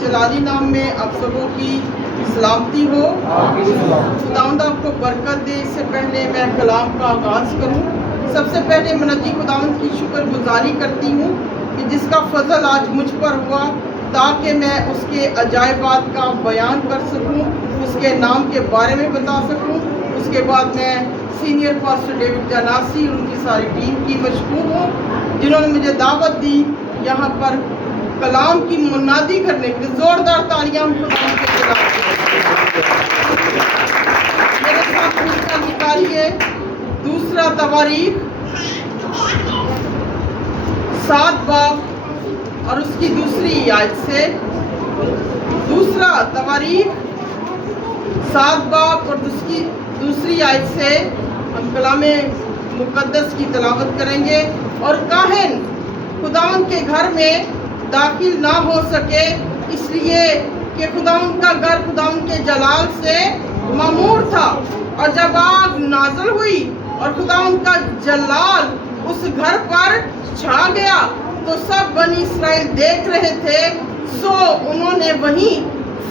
जलाली नाम में आप सबों की सलामती हो। खुदावंद आपको बरकत दे। इससे पहले मैं कलाम का आगाज़ करूं, सबसे पहले मनजी खुदावंद की शुक्रगुजारी करती हूँ कि जिसका फजल आज मुझ पर हुआ ताकि मैं उसके अजायबात का बयान कर सकूं, उसके नाम के बारे में बता सकूं। उसके बाद मैं सीनियर पास्टर डेविड जनासी उनकी सारी टीम की मशकूर हूँ जिन्होंने मुझे दावत दी यहाँ पर कलाम की मुनादी करने के लिए। ज़ोरदार तालियां हम खुदा के खिलाफ। मेरे साथ दूसरा निकालिए, दूसरा तवारीख 7 बाब और उसकी दूसरी आयत से। दूसरा तवारीख 7 बाब और उसकी दूसरी आयत से हम कलामे मुकद्दस की तलावत करेंगे। और काहिन खुदावंद के घर में दाखिल ना हो सके इसलिए कि खुदावंद का घर खुदावंद के जलाल से मामूर था। और जब आग नाज़िल हुई और खुदावंद का जलाल उस घर पर छा गया तो सब बनी इस्राएल देख रहे थे, सो उन्होंने वहीं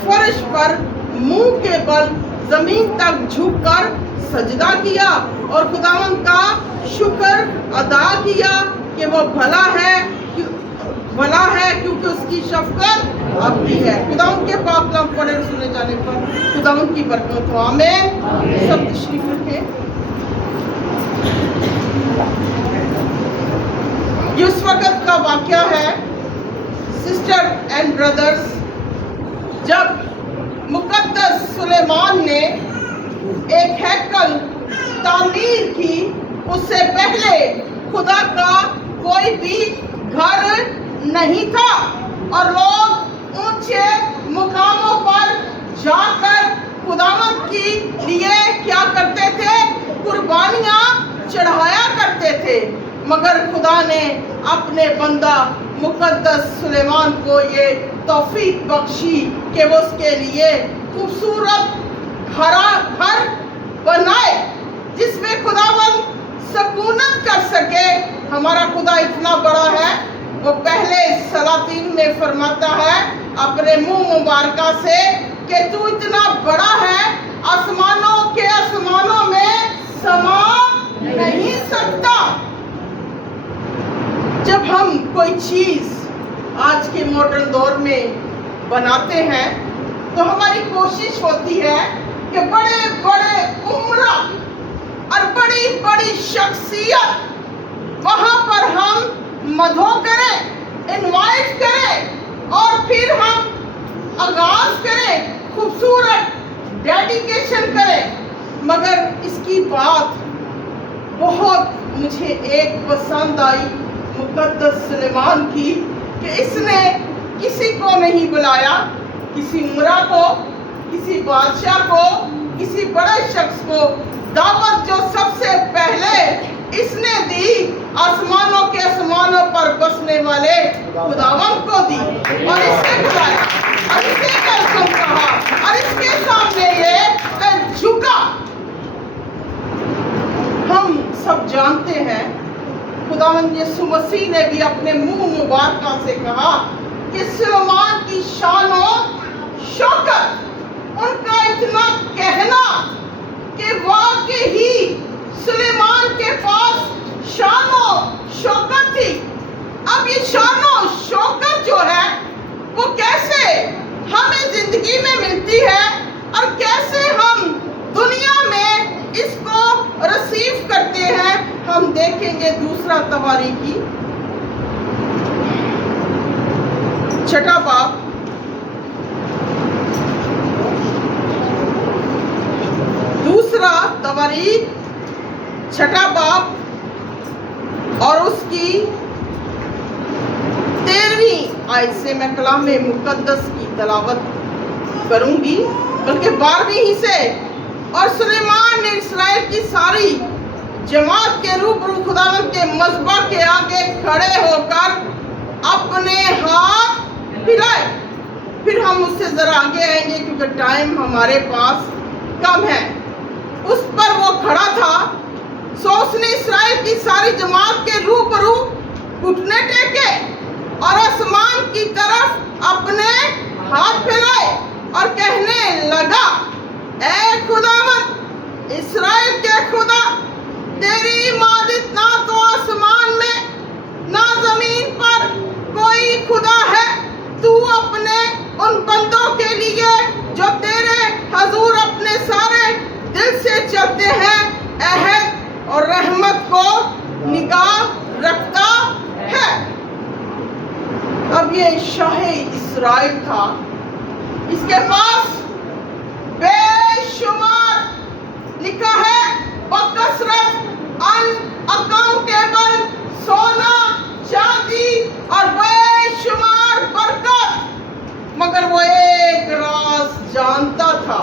फर्श पर मुंह के बल जमीन तक झुककर सजदा किया और खुदावंद का शुक्र अदा किया कि वो भला है क्योंकि उसकी शफकत अबदी है। खुदावंद के पाक कलाम पढ़े और सुने जाने पर खुदावंद की बरकत हो। आमीन। सब तशरीफ रखें। ये उस वक्त का वाक़या है सिस्टर एंड ब्रदर्स, जब मुकद्दस सुलेमान ने एक हैकल तामीर की। उससे पहले खुदा का कोई भी घर नहीं था और लोग ऊंचे मुकामों पर जाकर खुदावंद के लिए क्या करते थे? कुर्बानियां चढ़ाया करते थे। मगर खुदा ने अपने बंदा मुकद्दस सुलेमान को ये तौफीक बख्शी कि वो उसके लिए खूबसूरत घर बनाए जिसमें खुदावंद सकूनत कर सके। हमारा खुदा इतना बड़ा है, वो पहले सलातीन में फरमाता है अपने मुंह मुबारका से कि तू इतना बड़ा है, आसमानों में समा नहीं सकता। जब हम कोई चीज आज के मॉडर्न दौर में बनाते हैं तो हमारी कोशिश होती है कि बड़े बड़े उम्रा और बड़ी बड़ी शख्सियत वहां पर हम मदहो करें, इनवाइट करें और फिर हम आगाज करें, खूबसूरत डेडिकेशन करें। मगर इसकी बात बहुत मुझे एक पसंद आई मुकद्दस सुलेमान की कि इसने किसी को नहीं बुलाया, किसी उमरा को, किसी बादशाह को, किसी बड़े शख्स को। दावत जो सबसे पहले इसने दी आसमानों के आसमानों पर बसने वाले खुदावंद को दी और इससे बुलाया और इसे वेलकम कहा और इसके सामने ये झुका। हम सब जानते हैं खुदावंद यीशु मसीह ने भी अपने मुंह मुबारका से कहा कि सुलेमान की शान और शौकत, उनका इतना कहना कि वाकई ही सुलेमान के पास शान और शौकत थी। अब ये शान और शौकत जो है वो कैसे हमें जिंदगी में मिलती है और कैसे हम दुनिया में इसको रिसीव करते हैं, हम देखेंगे। दूसरा तवारीखी 6 बाब दूसरा तवारीख 6 बाब और उसकी 13वीं आयत से मैं कलाम में मुकद्दस की तलावत करूंगी, बल्कि 12वीं ही से। और सुलेमान ने इस्राएल की सारी जमात के रूबरू खुदावंद के मज़बा के आगे खड़े होकर अपने हाथ हिलाए। फिर हम उससे जरा आगे आएंगे क्योंकि टाइम हमारे पास कम है। उस पर वो खड़ा था, सो उसने इस्राएल की सारी जमात के रूबरू घुटने टेके और आसमान की तरफ अपने ہاتھ پھیلائے اور کہنے لگا، اے خداوند اسرائیل کے خدا، تیری عبادت نہ تو آسمان میں نہ زمین پر کوئی خدا ہے۔ تو اپنے ان بندوں کے لیے جو تیرے حضور اپنے سارے دل سے چلتے ہیں عہد اور رحمت کو نگاہ رکھتا ہے۔ اب یہ شاہ اسرائیل تھا، اس کے پاس بے شمار لکھا ہے بکثرت ان اکاؤنٹیبل سونا چاندی اور بے شمار برکت، مگر وہ ایک راز جانتا تھا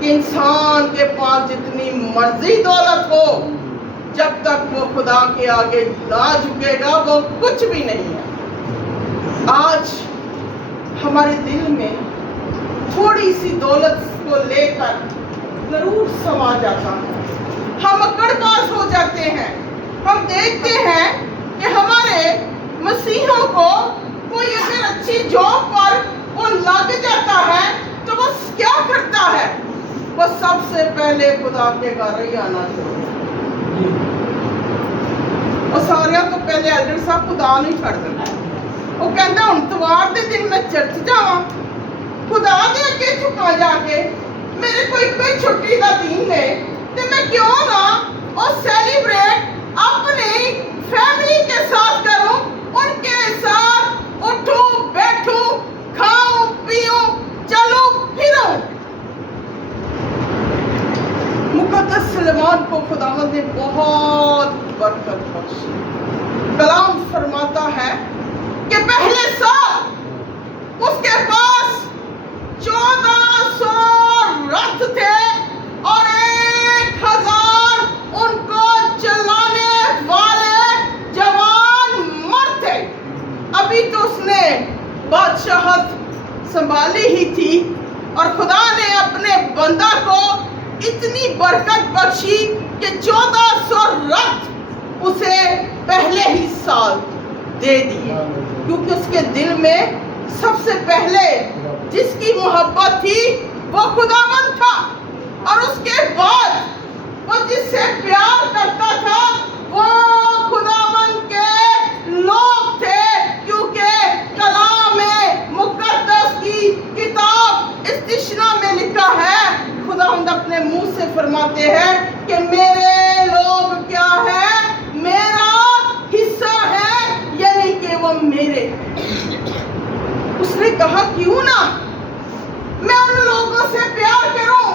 کہ انسان کے پاس جتنی مرضی دولت ہو، جب تک وہ خدا کے آگے نہ جھکے گا وہ کچھ بھی نہیں ہے۔ آج ہمارے دل میں تھوڑی سی دولت کو لے کر ضرور سما جاتا ہے، ہم اکڑ باز ہو جاتے ہیں۔ ہم دیکھتے ہیں کہ ہمارے مسیحوں کو کوئی اگر اچھی جاب پر وہ لگ جاتا ہے تو وہ کیا کرتا ہے؟ وہ سب سے پہلے خدا کے گھر ہی آنا چاہیے۔ وہ سارا تو پہلے ایلڈر صاحب خدا نہیں چھڑ دیتا، وہ کہتا ہوں اتوار دے دن میں چرچ جاواں، خدا دے اگے جھکا جا کے میرے کوئی چھٹی دا دن ہے تے میں کیوں نہ وہ سیلیبریٹ اپنی فیملی کے ساتھ کروں، ان کے ساتھ اٹھوں بیٹھوں کھاؤں پیوں چلوں پھروں۔ مقدس سلیمان کو خداوند نے بہت برکت بخشی۔ کلام فرماتا ہے کہ پہلے سال اس کے پاس 1400 رتھ تھے اور 1000 ان کو چلانے والے جوان مرد تھے۔ ابھی تو اس نے بادشاہت سنبھالی ہی تھی اور خدا نے اپنے بندہ کو اتنی برکت بخشی کہ 1400 رتھ اسے پہلے ہی سال دے دیے، کیونکہ اس کے دل میں سب سے پہلے جس کی محبت تھی وہ خداوند تھا، اور اس کے بعد وہ جس سے پیار کرتا تھا وہ خداوند کے لوگ تھے، کیونکہ کلام مقدس کی کتاب استثنا میں لکھا ہے، خداوند اپنے منہ سے فرماتے ہیں کہ میرے لوگ کیا ہے، میرا حصہ ہے، یعنی کہ وہ میرے ہیں۔ اس نے کہا کیوں نہ میں ان لوگوں سے پیار کروں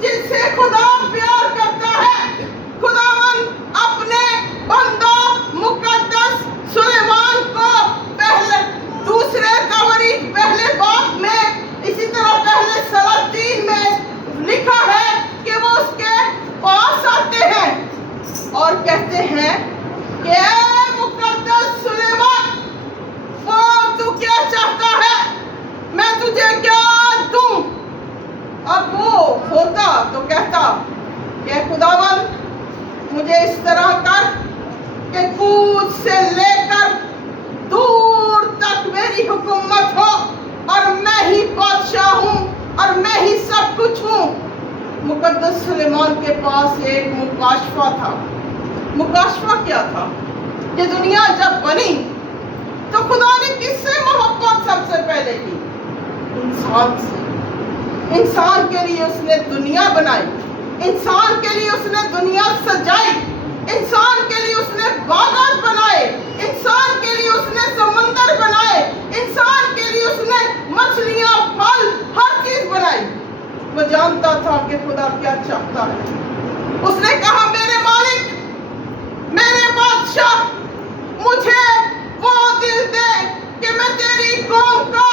جن سے خدا پیار کرتا ہے۔ خداوند اپنے بندہ مقدس سلیمان کو پہلے دوسرے توریخ پہلے باب میں، اسی طرح پہلے سلاطین میں لکھا ہے کہ وہ اس کے پاس آتے ہیں اور کہتے ہیں کہ اے مقدس سلیمان، وہ تو کیا چاہتا ہے، میں تجھے کیا دوں؟ اب وہ ہوتا تو کہتا کہ خداوند مجھے اس طرح کر کہ کود سے لے کر دور تک میری حکومت ہو اور میں ہی بادشاہ ہوں اور میں ہی سب کچھ ہوں۔ مقدس سلیمان کے پاس ایک مکاشفہ تھا۔ مکاشفہ کیا تھا؟ کہ دنیا جب بنی تو خدا نے کس سے محبت سب سے پہلے کی؟ انسان سے۔ انسان کے لیے اس نے دنیا بنائی، انسان کے لیے اس نے دنیا سجائی، انسان کے لیے اس نے باغات بنائے، انسان کے لیے اس نے سمندر بنائے، انسان کے لیے اس نے مچھلیاں پھل ہر چیز بنائی۔ وہ جانتا تھا کہ خدا کیا چاہتا ہے۔ اس نے کہا میرے مالک، میرے بادشاہ، مجھے وہ دل دے کہ میں تیری قوم کا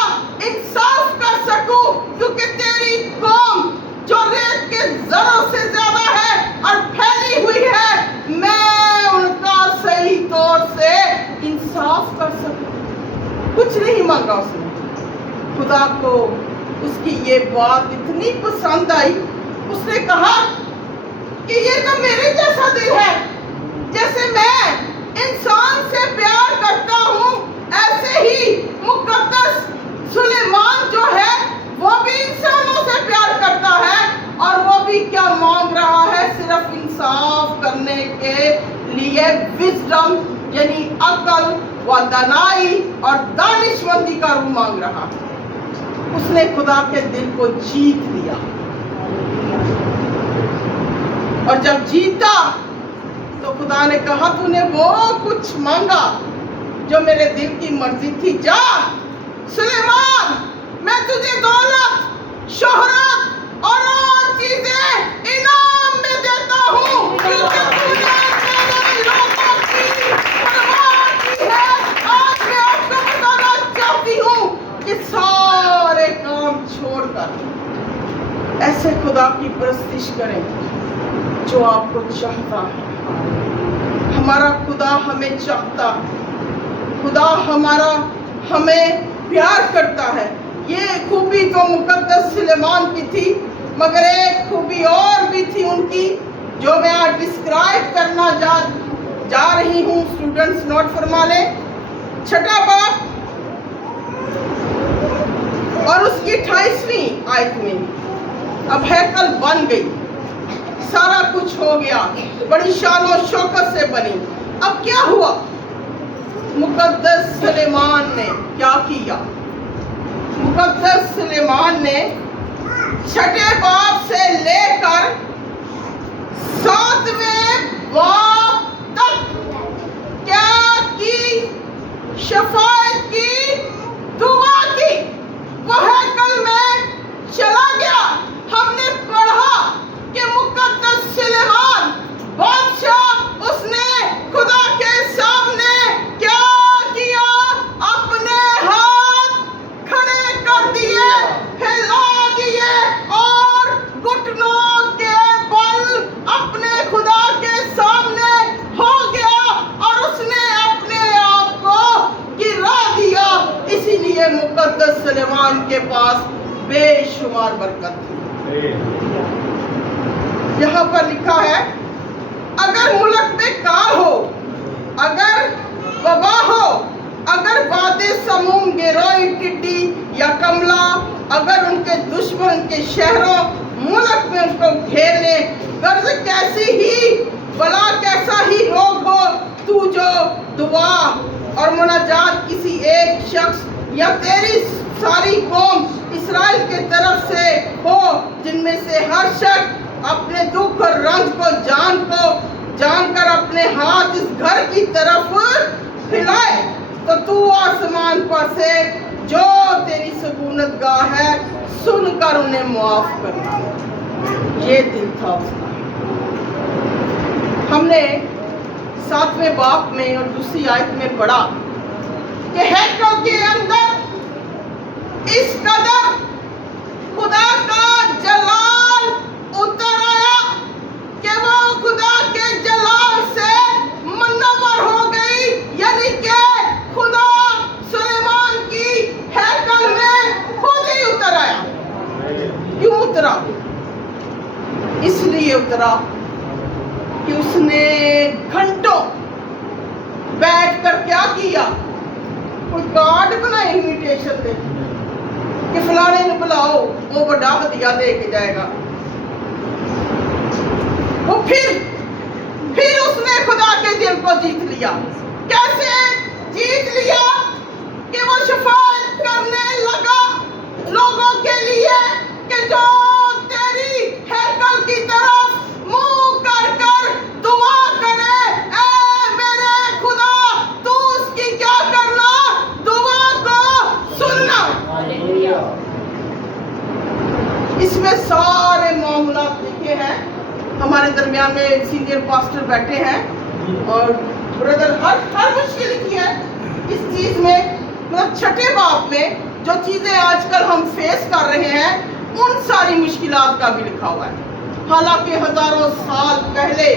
انصاف کر سکوں، کیونکہ تیری قوم جو ریت کے ذروں سے زیادہ ہے اور پھیلی ہوئی ہے، میں ان کا صحیح طور سے انصاف کر سکوں۔ کچھ نہیں مانگا اس نے۔ خدا کو اس کی یہ بات اتنی پسند آئی، اس نے کہا کہ یہ تو میرے جیسا دل ہے، جیسے میں انسان سے پیار کرتا ہوں ایسے ہی مقدس سلیمان विजडम यानी अक्ल व दानाई और दानिशमंदी का रूह मांग रहा। उसने खुदा के दिल को जीत लिया, और जब जीता तो खुदा ने कहा तूने वो कुछ मांगा जो मेरे दिल की मर्जी थी, जा सुलेमान, मैं तुझे दौलत, शोहरत और चीजें इनाम में देता हूँ, क्योंकि तूने मेरे लोगों की परवाह की है। आज मैं आपको बताना चाहती हूँ कि सारे काम छोड़कर ऐसे खुदा की परस्तिश करें जो आपको चाहता है। हमारा खुदा हमें चाहता है, खुदा हमें प्यार करता है। ये खूबी तो मुकद्दस सुलेमान की थी, मगर एक खूबी और भी थी उनकी जो मैं आज डिस्क्राइब करना जा रही हूँ। स्टूडेंट्स नोट फरमा लें। 6 बाब और उसकी 28वीं आयत में, अब हैकल बन गई, सारा कुछ हो गया, बड़ी शान और शौकत से बनी। अब क्या हुआ? मुकद्दस सुलेमान ने क्या किया? मुकद्दस सुलेमान ने 6 बाब से लेकर 7वें बाब तक क्या की? शफाअत की, दुआ की। वो हैकल में चला गया। हमने पढ़ा कि मुकद्दस सुलेमान बादशाह, उसने खुदा के सामने क्या किया? अपने हाथ खड़े कर दिए, हिला दिए और घुटनों के बल अपने खुदा के सामने हो गया, और उसने अपने आप को गिरा दिया। इसीलिए मुकद्दस सुलेमान के पास बेशुमार बरकत थी। यहाँ पर लिखा है, अगर मुल्क में काल हो, अगर वबा हो, अगर वादे समूम, गिरोई, टिड्डी या कमला, अगर उनके दुश्मन के शहरों मुल्क में उनको घेर ले, गर्ज कैसी ही बला, कैसा ही रोग हो, तू जो दुआ और मुनाजात किसी एक शख्स या तेरी सारी कौम इस्राएल के तरफ से हो, जिनमें से हर शख्स अपने दुख और रंज को जानकर अपने हाथ इस घर की तरफ फैलाए, तो तू आसमान पर से जो तेरी सुकूनत गाह है सुनकर उन्हें मुआफ करना। ये दिल था उसका। हमने 7वें बाब में और दूसरी आयत में पढ़ा कि हैकल के अंदर इस कदर खुदा का जलाल उतर आया कि वो खुदा के जलाल से मुनव्वर हो गई, यानी कि खुदा सुलेमान की हैकल में खुद ही उतर आया। क्यों उतरा? इसलिए उतरा कि उसने घंटों बैठकर क्या किया? कोई कार्ड बना, इन्विटेशन दे कि फलाने ने बुलाओ, वो बड़ा हदिया दे के जाएगा। वो फिर उसने खुदा के दिल को जीत लिया। कैसे जीत लिया? कि वो शफाअत करने लगा लोगों के लिए कि जो तेरी हैकल की तरफ मुंह कर दुआ करे, ऐ मेरे खुदा, तू उसकी क्या करना? दुआ को सुनना। इसमें सारे मामलात लिखे हैं। हमारे दरमियान में सीनियर पास्टर बैठे हैं और ब्रदर हर मुश्किल लिखी है इस चीज में। मतलब 6 बाब में जो चीजें आजकल हम फेस कर रहे हैं, उन सारी मुश्किलात का भी लिखा हुआ है। हालांकि हजारों साल पहले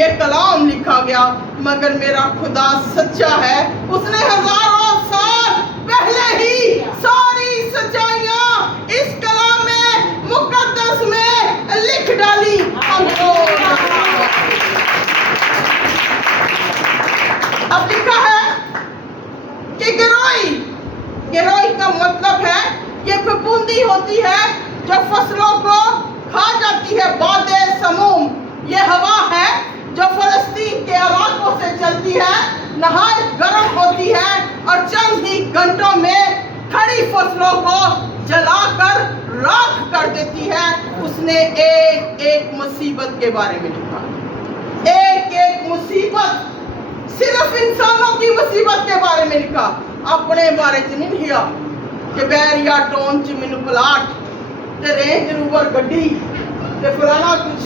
ये कलाम लिखा गया, मगर मेरा खुदा सच्चा है। उसने हजारों साल पहले ही सारी सच्चाइयां इस कलाम में, मुकद्दस में लिख डाली। अब लिखा है कि गिरोई का मतलब है ये फफूंदी होती है जो फसलों को खा जाती है। बादे समूम ये हवा है जो फलस्तीन के इलाकों से चलती है, नहायत गर्म होती है और चंद ही घंटों में खड़ी फसलों को जलाकर राख कर देती है। उसने एक एक मुसीबत के बारे में लिखा, एक एक मुसीबत, सिर्फ इंसानों की मुसीबत के बारे में लिखा, अपने बारे च नहीं लिखा कि बैरिया टाउन च मैनू प्लाट ते रेंज रोवर गड्डी ते फलाना कुछ।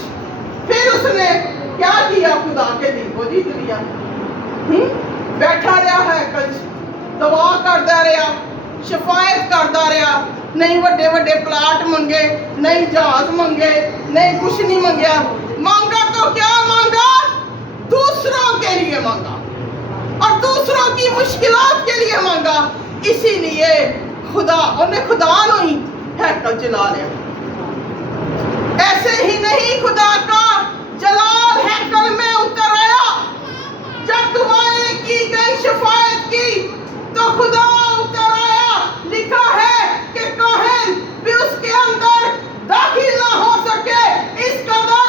फिर उसने क्या किया, खुदा के दिल को जीत लिया। बैठा रहा है कल, दवा करता रहा, शफायत करता रहा, नहीं वड्डे वड्डे प्लाट मंगे, नहीं जहाज मंगे, नहीं कुछ नहीं मंगया। मांगा तो क्या मांगा, दूसरों के लिए मांगा और दूसरों की मुश्किलात के लिए मांगा। इसीलिए खुदा उन्हें खुदा नहीं हैकल जला लिया। ऐसे ही नहीं, खुदा का जलाल हैकल में उतर आया। जब दुआएं की गई, शफायत की, तो खुदा उतर आया। लिखा है कि काहिन भी उसके अंदर दाखिल ना हो सके, इस कदर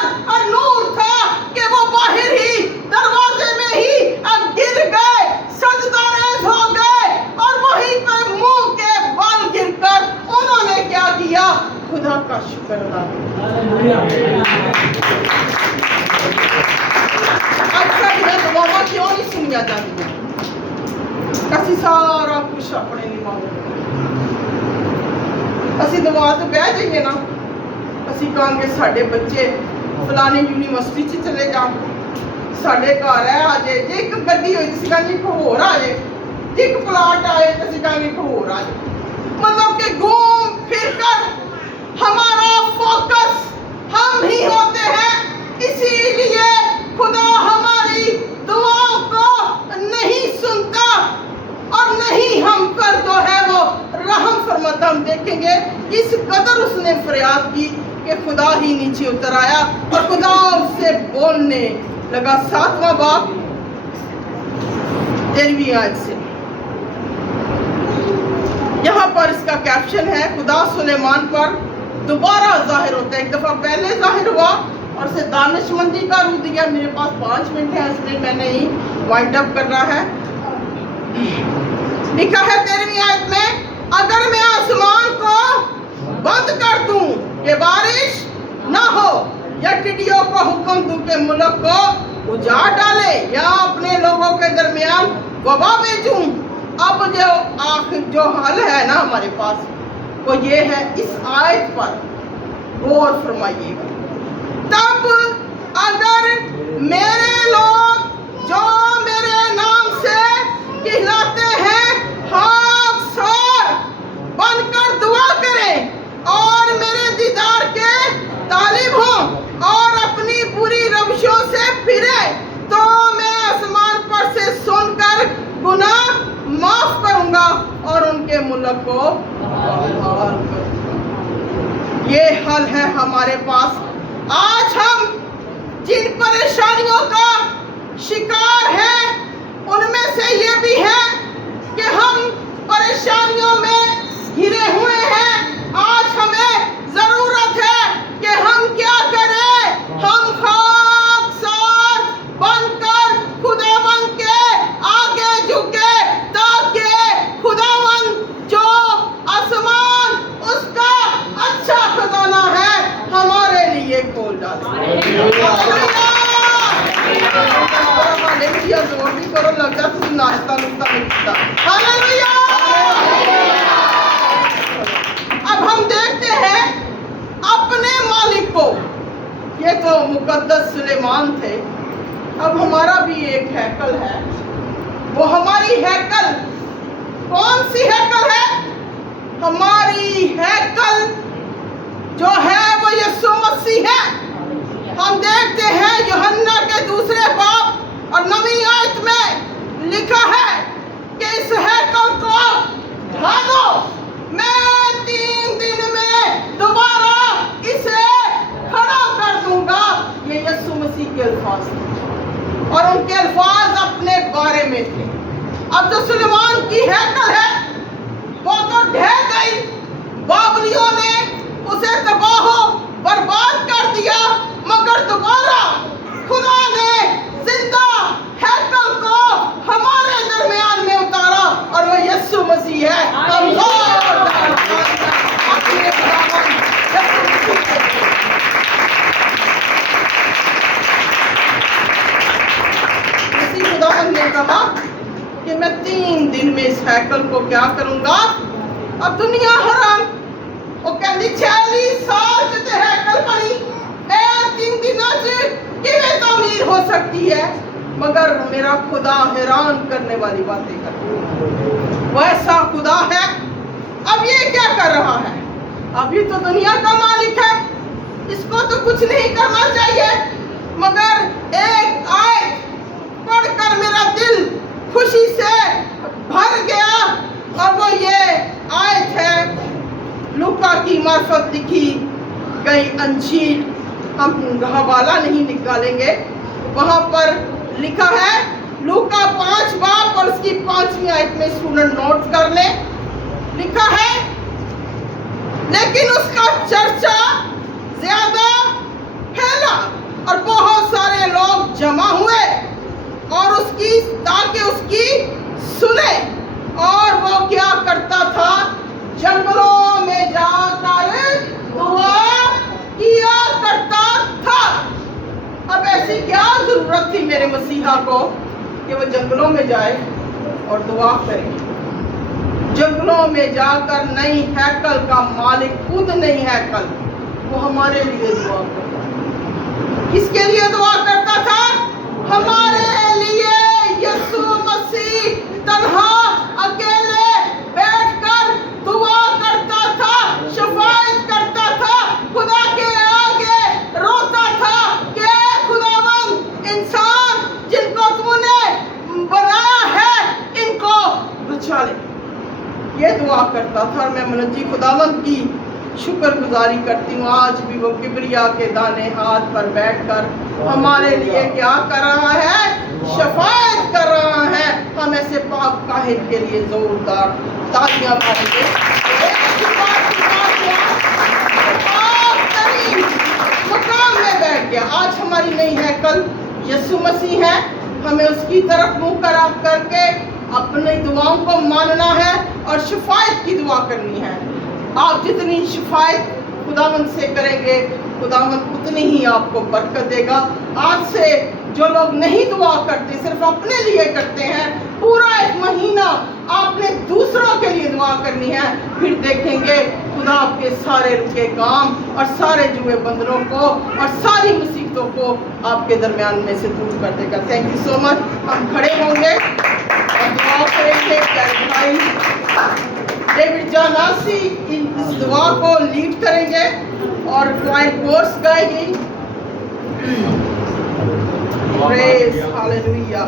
नूर था कि वो बाहर ही दरवाजे में ही गिर गए, सजदारेज हो गए और वहीं पर मुंह के बाल गिरकर उन्होंने क्या किया, खुदा का शुक्र अदा किया। अच्छा, ये दुआएं क्यों नहीं सुनिया जाती? ਅਸੀਂ ਸਾਰਾ ਕੁਝ ਆਪਣੇ ਲਈ ਮੰਗਦੇ, ਅਸੀਂ ਦੁਆ ਤੇ ਬਹਿ ਜਾਈਏ ਨਾ, ਅਸੀਂ ਕਹਾਂਗੇ ਸਾਡੇ ਬੱਚੇ ਫਲਾਣੀ ਯੂਨੀਵਰਸਿਟੀ 'ਚ ਚਲੇ ਜਾਣ, ਸਾਡੇ ਘਰ ਹੈ ਆ ਜੇ, ਜੇ ਇੱਕ ਗੱਡੀ ਹੋਈ ਤੁਸੀਂ ਕਹਾਂਗੇ ਇੱਕ ਹੋਰ ਆ ਜੇ, ਜੇ ਇੱਕ ਪਲਾਟ ਆਏ ਤੁਸੀਂ ਕਹਾਂਗੇ ਇੱਕ ਹੋਰ ਆ ਜੇ। मतलब कि घूम फिर कर हमारा फोकस हम ही होते हैं, इसीलिए खुदा हमारी दुआओं को नहीं सुनता और नहीं हम पर जो है वो रहम फरमाता। हम देखेंगे इस कदर उसने फरियाद की कि खुदा ही नीचे उतर आया और खुदा उससे बोलने लगा। 7वां बाब 13वीं आयत से, यहाँ पर इसका कैप्शन है, खुदा सुलेमान पर दोबारा जाहिर होता है। एक दफा पहले जाहिर हुआ और उसे दानिशमंदी का रूप दिया। मेरे पास 5 मिनट है, इसलिए मैंने ही वाइंड अप करना है। लिखा है 13वीं आयत में, अगर मैं आसमान को बंद कर दूं कि बारिश ना हो, या टिड्डियों को हुक्म दूं कि मुल्क को उजाड़ डाले, या अपने लोगों के दरमियान वबा भेजूं। अब जो हल है ना हमारे पास, वो ये है, इस आयत पर गौर फरमाइएगा। तब अगर मेरे लोग जो मेरे नाम से कहलाते हैं खाकसार बनकर दुआ करें और मेरे दीदार के तालिब हों और अपनी बुरी रविशों से फिरे, तो मैं आसमान पर से सुनकर गुनाह माफ करूंगा और उनके मुल्क को बहाल करूंगा। ये हल है हमारे पास। आज हम जिन परेशानियों का शिकार हैं, उनमें से ये भी है कि हम परेशानियों में घिरे हुए हैं। आज हमें जरूरत है कि हम क्या करें, हम खाकसार बनकर खुदावन के आगे झुके, ताकि खुदावन जो आसमान उसका अच्छा खजाना है हमारे लिए खोल डाले। हालेलुया, जोर भी करो, लगता तुम नाश्ता नुश्ता नहीं किया। हालेलुया। अब हम देखते हैं अपने मालिक को। ये तो मुकद्दस सुलेमान थे, अब हमारा भी एक हैकल है। वो हमारी हैकल कौन सी हैकल है? हमारी हैकल जो है वो यीशु मसीह है। हम देखते हैं यूहन्ना के 2 बाब और 9वीं आयत में लिखा है कि इस हैकल को ढा दो, मैं 3 दिन में दोबारा इसे खड़ा कर दूंगा। ये यीशु मसीह के अल्फाज थे और उनके अल्फाज अपने बारे में थे। अब जो सुलेमान की हैकल है वो तो ढह गई, बाबलियों ने उसे तबाह बर्बाद कर दिया, मगर दोबारा खुदा ने दुनिया हराम वो कहती 40 साल च ते हैकल बनी ए 3 दिनों च किवें तामीर हो सकती है, मगर मेरा खुदा हैरान करने वाली बातें करता है। वैसा खुदा है। अब ये क्या कर रहा है? अब ये तो दुनिया का मालिक है, इसको तो कुछ नहीं करना चाहिए, मगर एक आयत पढ़कर मेरा दिल खुशी से भर गया, और वो ये आयत है लूका की मार्फत लिखी गई अंजील। हम हवाला नहीं निकालेंगे, वहां पर लिखा है लूका 5 बाब और उसकी 5वीं आयत में स्टूडेंट नोट कर ले। लिखा है लेकिन उसका चर्चा ज्यादा फैला और बहुत सारे लोग जमा हुए और उसकी ताकि उसकी सुने, और वो क्या करता था? जंगलों में जाकर दुआ किया करता था। अब ऐसी क्या जरूरत थी मेरे मसीहा को कि वो जंगलों में जाए और दुआ करे? जंगलों में जाकर नहीं, हैकल का मालिक खुद नहीं हैकल, वो हमारे लिए दुआ करता था। किसके लिए दुआ करता था? हमारे लिए। यीशु मसीह तन्हा अकेले बैठकर दुआ करता था, शफाअत करता था, खुदा के आगे रोता था कि खुदावंद, इंसान जिनको तूने बनाया है इनको बचा ले। ये दुआ करता था, और मैं मनजी खुदावंद की शुक्रगुजारी करती हूँ। आज भी वो किबरिया के दाने हाथ पर बैठकर हमारे लिए क्या कर रहा है? शफाअत कर रहा है। हम ऐसे पाक काहिन के लिए जोरदार तालियां मारेंगे। मुकाम में बैठ गया। आज हमारी नई है, कल यीशु मसीह है। हमें उसकी तरफ मुंह करा करके अपनी दुआओं को मानना है और शफाअत की दुआ करनी है। आप जितनी शफाअत खुदावंद से करेंगे, खुदावंद उतनी ही आपको बरकत देगा। आज से जो लोग नहीं दुआ करते, सिर्फ अपने लिए करते हैं, पूरा 1 महीना आपने दूसरों के लिए दुआ करनी है। फिर देखेंगे खुदा आपके सारे रुके काम और सारे जुए बंदरों को और सारी मुसीबतों को आपके दरमियान में से दूर कर देगा। Thank you so much. हम खड़े होंगे और दुआ करेंगे। डेविड जानासी इस दुआ को लीड करेंगे और क्वायर कोर्स गाएगी। Praise hallelujah.